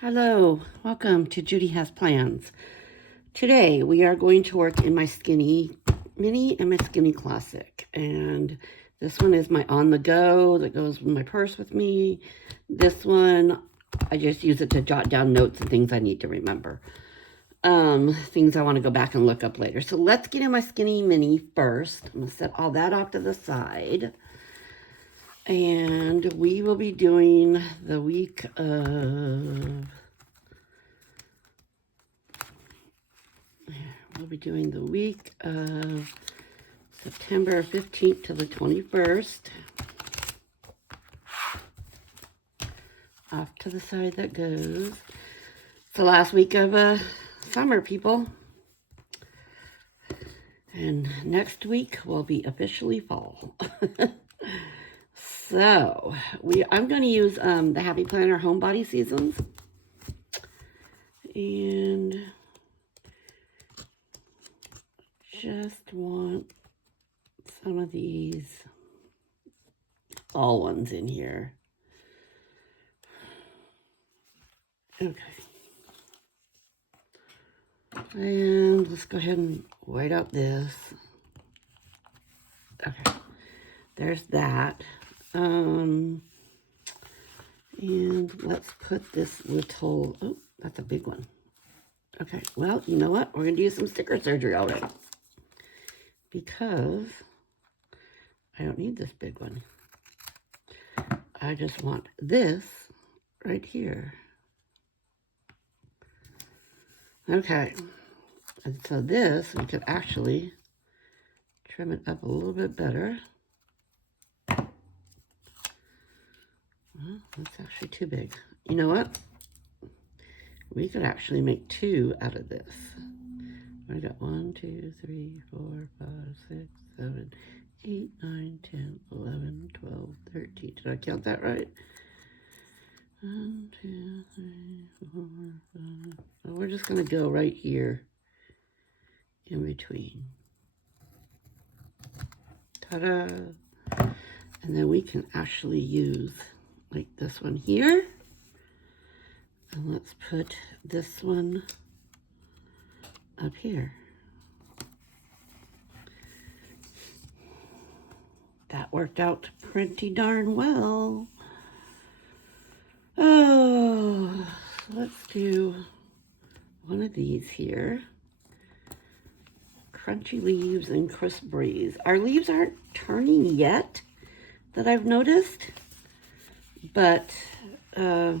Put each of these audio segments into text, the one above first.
Hello, welcome to Judy Has Plans. Today we are going to work in my Skinny Mini and my Skinny Classic. And this one is my on the go that goes in my purse with me. This one, I just use it to jot down notes and things I need to remember. Things I want to go back and look up later. So let's get in my Skinny Mini first. I'm going to set all that off to the side. And we will be doing the week of... We'll be doing the week of September 15th to the 21st. Off to the side that goes. It's the last week of summer, people. And next week will be officially fall. So, I'm going to use the Happy Planner Homebody Seasons. And just want some of these fall ones in here. Okay. And let's go ahead and white out this. Okay. There's that. And let's put this little, oh, that's a big one. Okay, well, you know what? We're going to do some sticker surgery already. Because I don't need this big one. I just want this right here. Okay, and so this, we could actually trim it up a little bit better. Well, that's actually too big. You know what? We could actually make two out of this. I got 1, 2, 3, 4, 5, 6, 7, 8, 9, 10, 11, 12, 13. Did I count that right? 1, 2, 3, 4, 5. Well, we're just going to go right here in between. Ta-da! And then we can actually use like this one here. And let's put this one up here. That worked out pretty darn well. Oh, let's do one of these here. Crunchy leaves and crisp breeze. Our leaves aren't turning yet that I've noticed, but I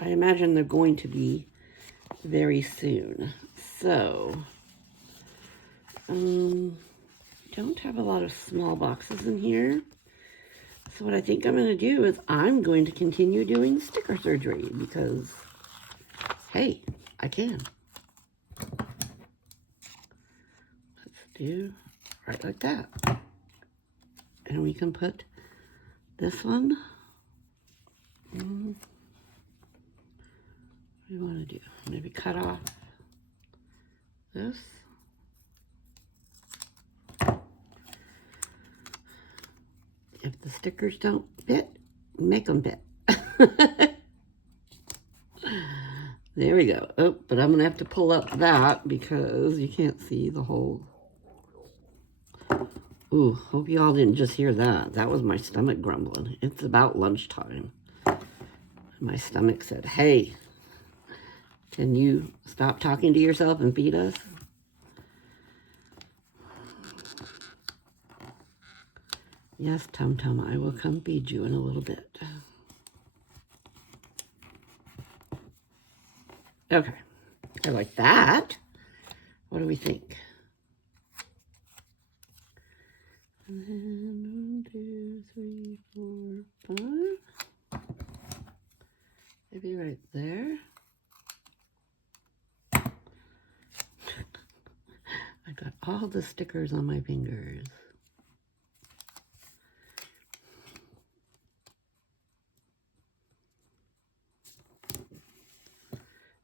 imagine they're going to be very soon. So, don't have a lot of small boxes in here. So what I think I'm going to do is I'm going to continue doing sticker surgery because, hey, I can. Let's do right like that. And we can put this one. What do you want to do? Maybe cut off this. If the stickers don't fit, make them fit. There we go. Oh, but I'm going to have to pull up that because you can't see the whole. Ooh, hope you all didn't just hear that. That was my stomach grumbling. It's about lunchtime. My stomach said, hey, can you stop talking to yourself and feed us? Yes, Tum Tum, I will come feed you in a little bit. Okay, I like that. What do we think? And then 1, 2, 3, 4, 5. Maybe right there. I got all the stickers on my fingers.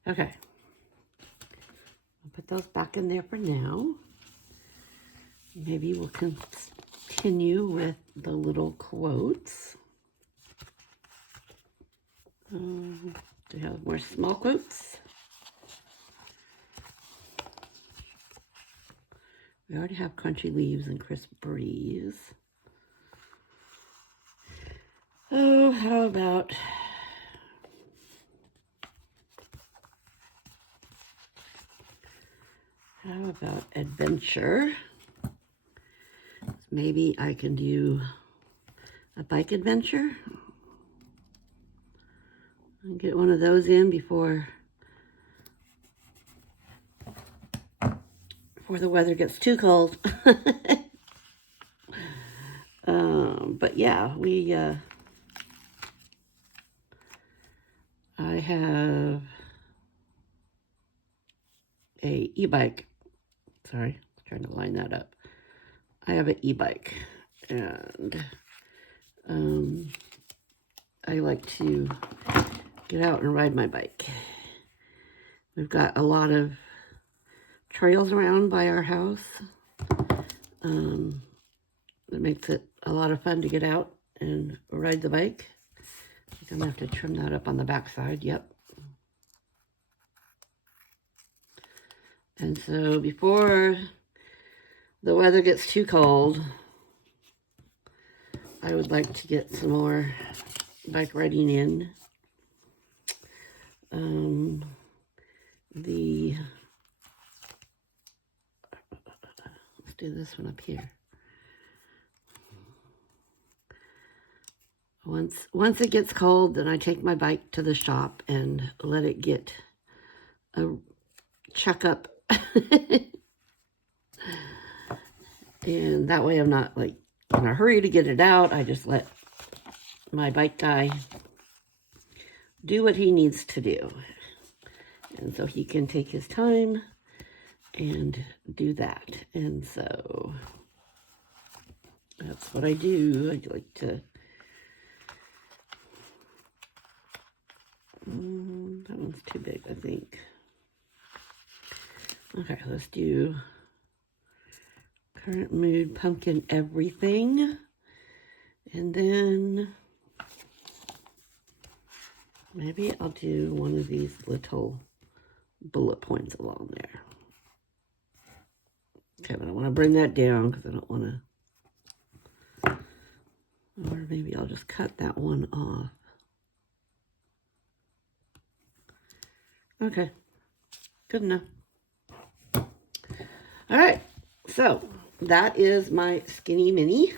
Okay, I'll put those back in there for now. Maybe we'll continue with the little quotes. Do we have more small quotes? We already have Crunchy Leaves and Crisp Breeze. Oh, how about Adventure? Maybe I can do a bike adventure and get one of those in before the weather gets too cold. But yeah, I have a e-bike. Sorry, trying to line that up. I have an e-bike, and I like to get out and ride my bike. We've got a lot of trails around by our house. That makes it a lot of fun to get out and ride the bike. I think I'm gonna have to trim that up on the back side. Yep. And so before the weather gets too cold, I would like to get some more bike riding in. Let's do this one up here. Once it gets cold, then I take my bike to the shop and let it get a checkup. And that way I'm not like in a hurry to get it out. I just let my bike guy do what he needs to do. And so he can take his time and do that. And so that's what I do. I like to... that one's too big, I think. Okay, let's do Current Mood Pumpkin Everything. And then maybe I'll do one of these little bullet points along there. Okay, but I want to bring that down because I don't want to... Or maybe I'll just cut that one off. Okay, good enough. All right, so that is my Skinny Mini.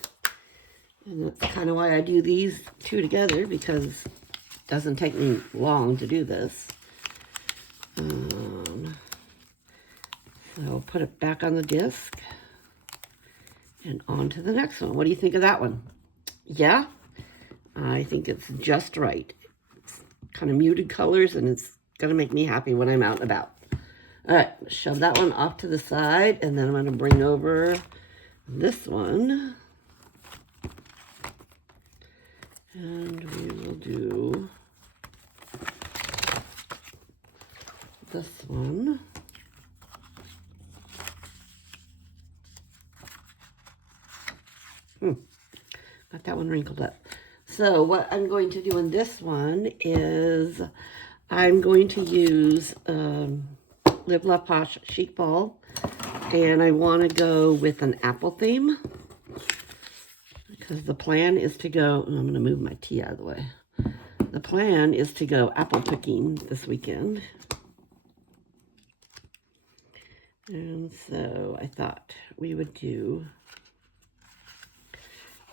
And that's kind of why I do these two together, because it doesn't take me long to do this. So I'll put it back on the disc and on to the next one. What do you think of that one? Yeah, I think it's just right. It's kind of muted colors, and it's going to make me happy when I'm out and about. All right, shove that one off to the side, and then I'm going to bring over this one. And we will do this one. Got that one wrinkled up. So what I'm going to do in this one is I'm going to use Live Love Posh Chic Fall, and I want to go with an apple theme because the plan is to go, I'm going to move my tea out of the way. The plan is to go apple picking this weekend. And so I thought we would do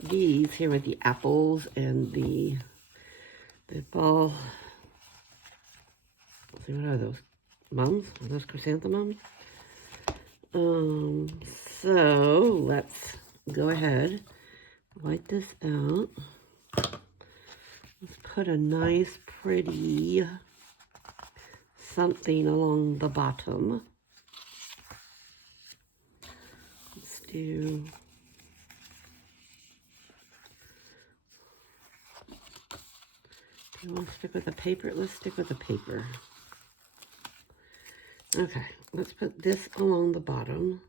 these here with the apples and the fall. Let's see, what are those? Mums? Are those chrysanthemums? So let's go ahead, white this out. Let's put a nice, pretty something along the bottom. Let's do... Do you want to stick with the paper? Let's stick with the paper. Okay, let's put this along the bottom.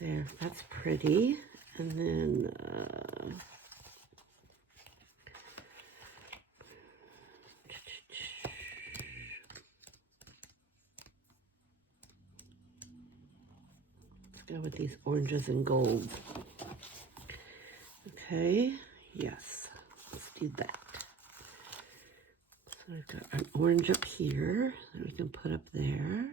There, that's pretty. And then go with these oranges and golds. Okay, yes, let's do that. So I've got an orange up here that we can put up there.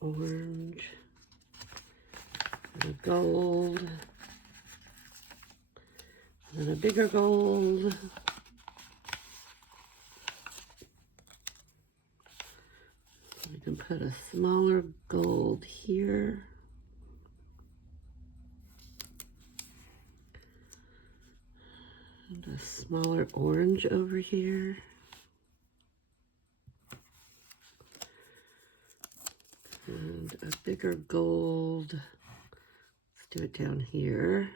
Orange, and a gold, and then a bigger gold. We can put a smaller gold here. And a smaller orange over here. And a bigger gold. Let's do it down here.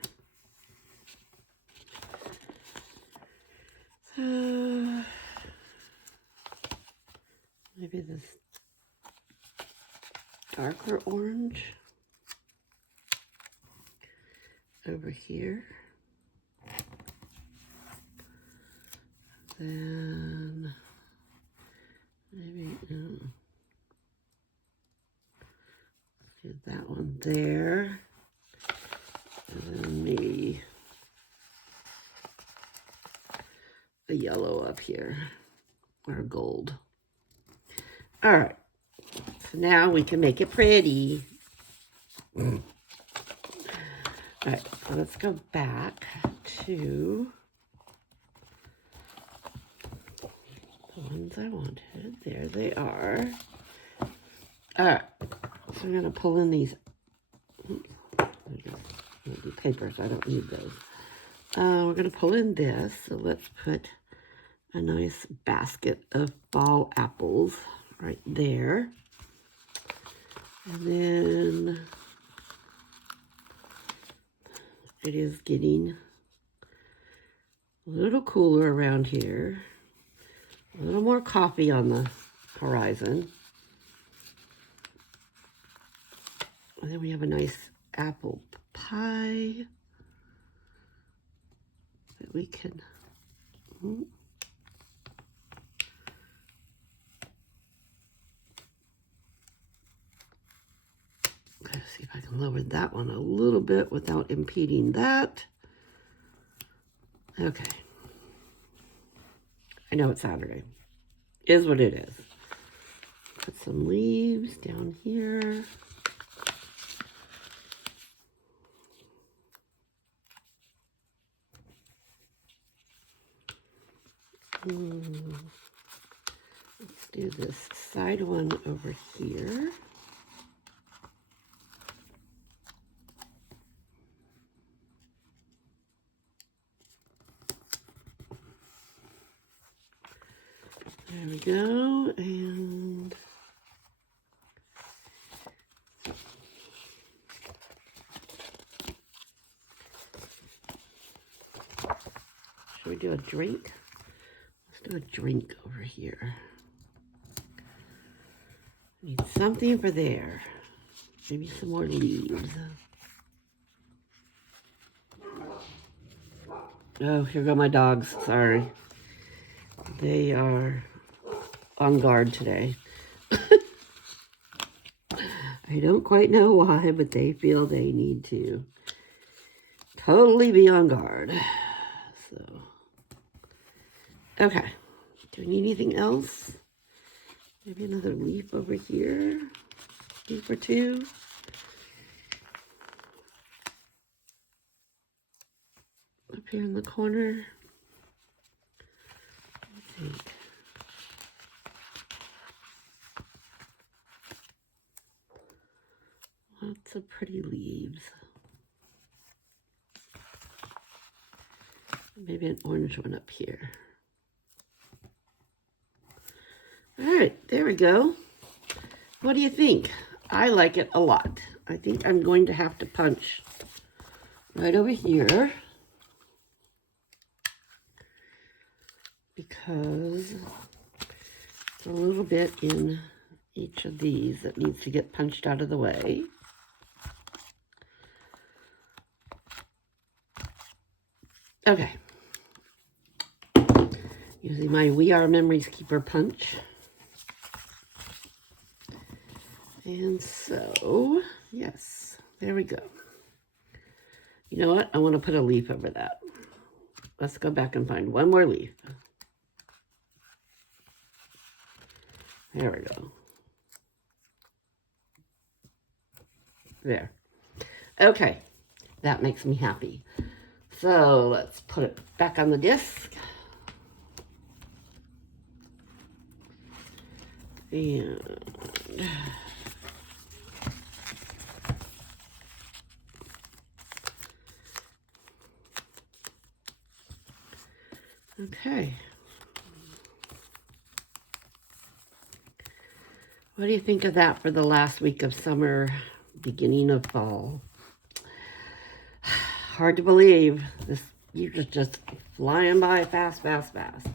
Maybe this darker orange over here. Then maybe do that one there. And then maybe a yellow up here, or gold. All right, so now we can make it pretty. All right, so let's go back to the ones I wanted. There they are. All right, so I'm gonna pull in these. The papers, I don't need those. We're gonna pull in this, so let's put a nice basket of fall apples right there. And then it is getting a little cooler around here. A little more coffee on the horizon. And then we have a nice apple pie that we can let's see if I can lower that one a little bit without impeding that. Okay. I know it's Saturday. Is what it is. Put some leaves down here. Let's do this side one over here. There we go, and should we do a drink? Let's do a drink over here. Need something for there. Maybe some more leaves. Oh, here go my dogs. Sorry. They are on guard today. I don't quite know why, but they feel they need to totally be on guard. So, okay. Do we need anything else? Maybe another leaf over here. Leaf or two. Up here in the corner. I think. Lots of pretty leaves. Maybe an orange one up here. All right, there we go. What do you think? I like it a lot. I think I'm going to have to punch right over here because it's a little bit in each of these that needs to get punched out of the way. Okay. Using my We Are Memories Keeper punch. And so, yes, there we go. You know what? I want to put a leaf over that. Let's go back and find one more leaf. There we go. There. Okay, that makes me happy. So let's put it back on the disc. And okay. What do you think of that for the last week of summer, beginning of fall? Hard to believe. This year is just flying by fast, fast, fast.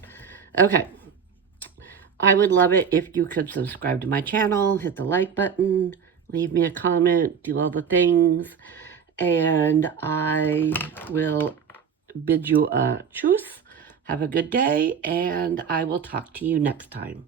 Okay. I would love it if you could subscribe to my channel, hit the like button, leave me a comment, do all the things, and I will bid you a tschüss. Have a good day, and I will talk to you next time.